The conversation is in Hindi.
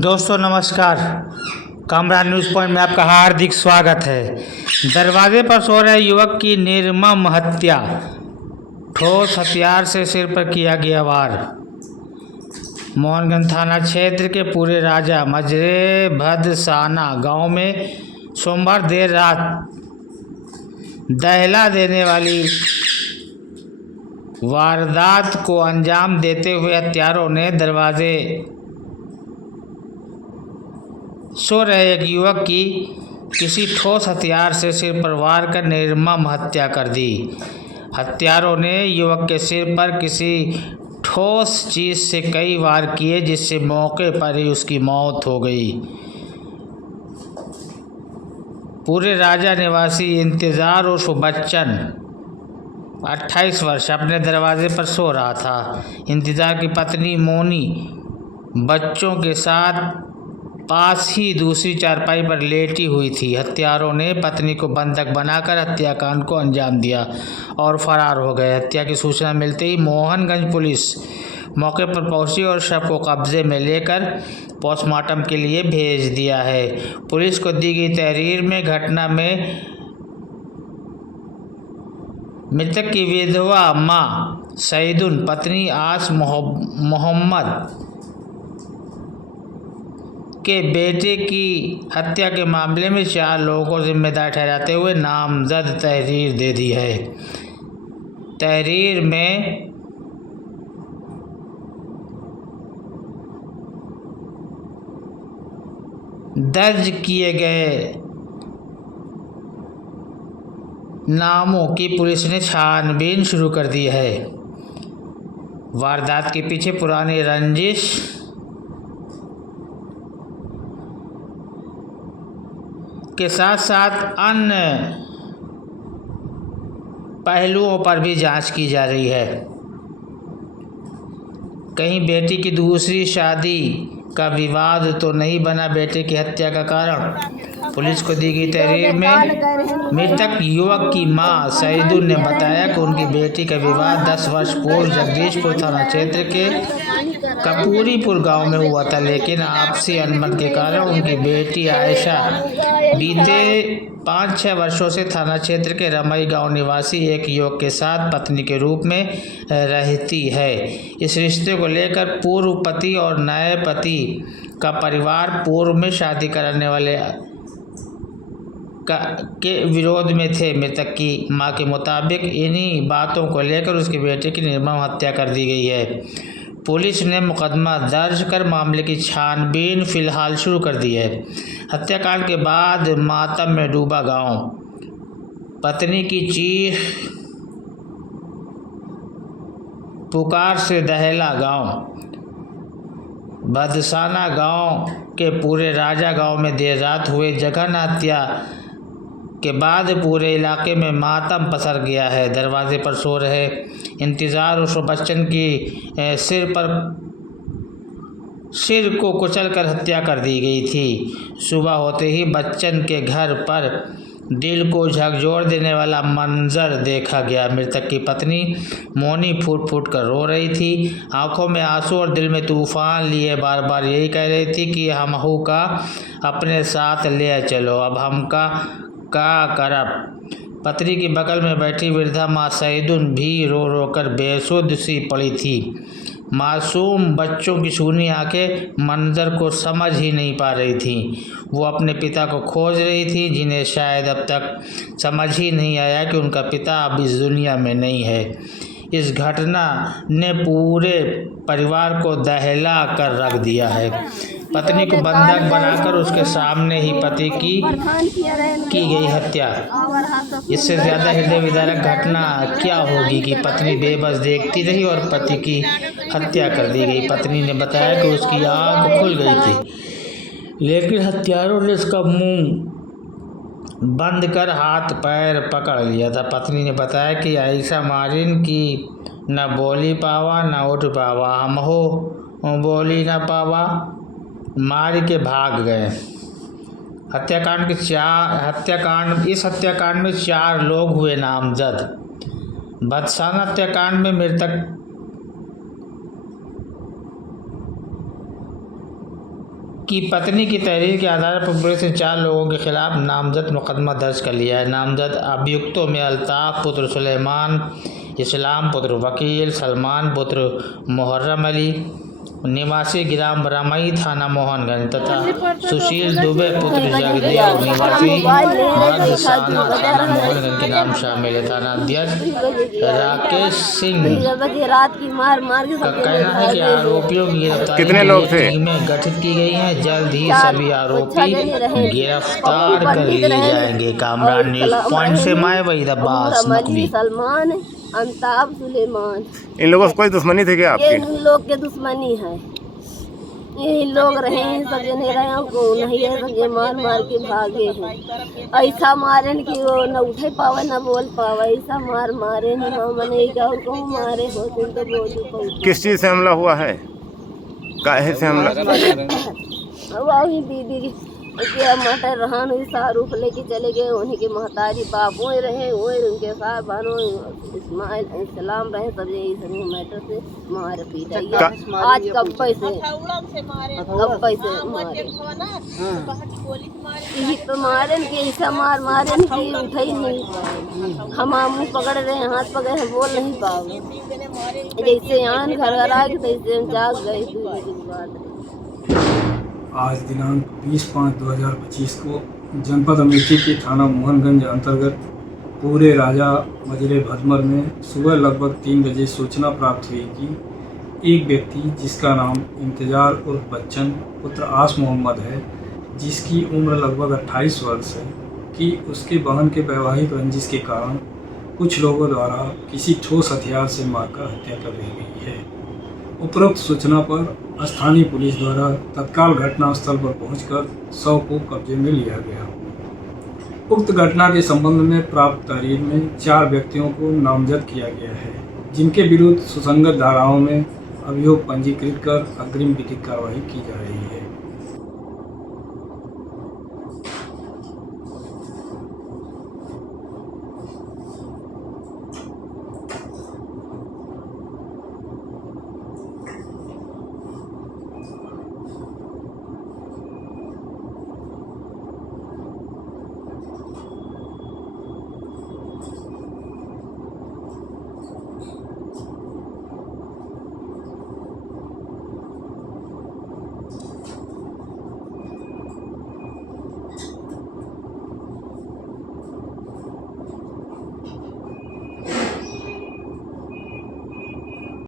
दोस्तों नमस्कार। कामरान न्यूज़ पॉइंट में आपका हार्दिक स्वागत है। दरवाजे पर सो रहे युवक की निर्मम हत्या, ठोस हथियार से सिर पर किया गया वार। मोहनगंज थाना क्षेत्र के पूरे राजा मजरे भदसाना गांव में सोमवार देर रात दहला देने वाली वारदात को अंजाम देते हुए हत्यारों ने दरवाजे सो रहे एक युवक की किसी ठोस हथियार से सिर पर वार कर निर्मम हत्या कर दी। हत्यारों ने युवक के सिर पर किसी ठोस चीज से कई वार किए, जिससे मौके पर ही उसकी मौत हो गई। पूरे राजा निवासी इंतजार उर्फ बच्चन 28 वर्ष अपने दरवाजे पर सो रहा था। इंतजार की पत्नी मोनी बच्चों के साथ पास ही दूसरी चारपाई पर लेटी हुई थी। हत्यारों ने पत्नी को बंधक बनाकर हत्याकांड को अंजाम दिया और फरार हो गए। हत्या की सूचना मिलते ही मोहनगंज पुलिस मौके पर पहुंची और शव को कब्जे में लेकर पोस्टमार्टम के लिए भेज दिया है। पुलिस को दी गई तहरीर में घटना में मृतक की विधवा मां सईदुन, पत्नी आस मोहम्मद के बेटे की हत्या के मामले में 4 लोगों को जिम्मेदार ठहराते हुए नामजद तहरीर दे दी है। तहरीर में दर्ज किए गए नामों की पुलिस ने छानबीन शुरू कर दी है। वारदात के पीछे पुरानी रंजिश के साथ साथ अन्य पहलुओं पर भी जांच की जा रही है। कहीं बेटी की दूसरी शादी का विवाद तो नहीं बना बेटे की हत्या का कारण। पुलिस को दी गई तहरीर में मृतक युवक की मां सईदुन ने बताया कि उनकी बेटी का विवाद 10 वर्ष पूर्व जगदीशपुर थाना क्षेत्र के कपूरीपुर गांव में हुआ था, लेकिन आपसी अनबन के कारण उनकी बेटी आयशा बीते 5-6 वर्षों से थाना क्षेत्र के रमई गांव निवासी एक युवक के साथ पत्नी के रूप में रहती है। इस रिश्ते को लेकर पूर्व पति और नए पति का परिवार पूर्व में शादी कराने वाले के विरोध में थे। मृतक की मां के मुताबिक इन्हीं बातों को लेकर उसके बेटे की निर्मम हत्या कर दी गई है। पुलिस ने मुकदमा दर्ज कर मामले की छानबीन फिलहाल शुरू कर दी है। हत्याकांड के बाद मातम में डूबा गांव। पत्नी की चीख पुकार से दहला गांव। भदसाना गांव के पूरे राजा गांव में देर रात हुए जघन्य हत्या के बाद पूरे इलाके में मातम पसर गया है। दरवाजे पर सो रहे इंतजार उस बच्चन की सिर को कुचलकर हत्या कर दी गई थी। सुबह होते ही बच्चन के घर पर दिल को झकझोर देने वाला मंजर देखा गया। मृतक की पत्नी मोनी फूट फूट कर रो रही थी, आंखों में आंसू और दिल में तूफान लिए बार बार यही कह रही थी कि हमहू का अपने साथ ले चलो, अब हम का करब। पत्नी की बगल में बैठी वृद्धा माँ सईदुन भी रो रो कर बेसुध सी पड़ी थी। मासूम बच्चों की सूनी आंखें मंजर को समझ ही नहीं पा रही थीं। वो अपने पिता को खोज रही थी, जिन्हें शायद अब तक समझ ही नहीं आया कि उनका पिता अब इस दुनिया में नहीं है। इस घटना ने पूरे परिवार को दहला कर रख दिया है। पत्नी को बंधक बनाकर उसके सामने ही पति की गई हत्या। इससे ज़्यादा हृदय विदारक घटना क्या होगी कि पत्नी बेबस देखती रही और पति की हत्या कर दी गई। पत्नी ने बताया कि उसकी आंख खुल गई थी, लेकिन हत्यारों ने उसका मुंह बंद कर हाथ पैर पकड़ लिया था। पत्नी ने बताया कि आयशा मारिन की न बोली पावा न उठ पावा, हम हो बोली न पावा, मार के भाग गए। इस हत्याकांड में 4 लोग हुए नामजद। बदसाना हत्याकांड में मृतक की पत्नी की तहरीर के आधार पर पुलिस ने 4 लोगों के खिलाफ नामजद मुकदमा दर्ज कर लिया है। नामजद अभियुक्तों में अल्ताफ पुत्र सुलेमान, इस्लाम पुत्र वकील, सलमान पुत्र मुहर्रम अली निवासी ग्राम रमई थाना मोहनगंज तथा सुशील दुबे पुत्र जगदेव निवासी बदसाना थाना मोहनगंज के नाम शामिल है। थाना अध्यक्ष राकेश सिंह का कहना है कि आरोपियों की गिरफ्तारी कितने लोग थे? टीमें गठित की गई हैं। जल्द ही सभी आरोपी गिरफ्तार कर लिए जाएंगे। कामरान न्यूज़ पॉइंट से मैं वहीद अब्बास नकवी। सलमान, अल्ताफ, सुलेमान, इन लोगों से कोई दुश्मनी थी क्या ये आपकी? इन लोग के दुश्मनी है। ये लोग रहे हैं, सब जने रहे को नहीं है, सब ये मार मार के भागे हैं। ऐसा मारे न कि वो न उठे पावे न बोल पावे। ऐसा मारे न मैंने क्या को मारे हो तुम तो बोल। किस चीज़ से हमला हुआ है? काहे से हमला? वही दीदी के मटर रहन शाहरुख लेके चले गए। उन्हीं के महतारी बाप वही रहे, वही उनके साथ बनो इस्माइल इस्लाम रहे, सब यही मैटर से मार पीटा। आज कब पैसे मारे यही पे मारे कि ऐसा मारे कि उठे ही नहीं। हम मुँह पकड़ रहे हैं, हाथ पकड़े हैं, बोल नहीं पाओ। जैसे यहाँ घर आ गए तैसे जाग गए। आज दिनांक 20/5/2025 को जनपद अमेठी के थाना मोहनगंज अंतर्गत पूरे राजा मजरे भदमर में सुबह लगभग 3 बजे सूचना प्राप्त हुई कि एक व्यक्ति जिसका नाम इंतजार उर्फ बच्चन पुत्र आस मोहम्मद है, जिसकी उम्र लगभग 28 वर्ष है, कि उसके बहन के वैवाहिक रंजिश के कारण कुछ लोगों द्वारा किसी ठोस हथियार से मारकर हत्या कर दी गई है। उपरोक्त सूचना पर स्थानीय पुलिस द्वारा तत्काल घटनास्थल पर पहुंचकर शव को कब्जे में लिया गया। उक्त घटना के संबंध में प्राप्त तहरीर में 4 व्यक्तियों को नामजद किया गया है, जिनके विरुद्ध सुसंगत धाराओं में अभियोग पंजीकृत कर अग्रिम विधिक कार्रवाई की जा रही है।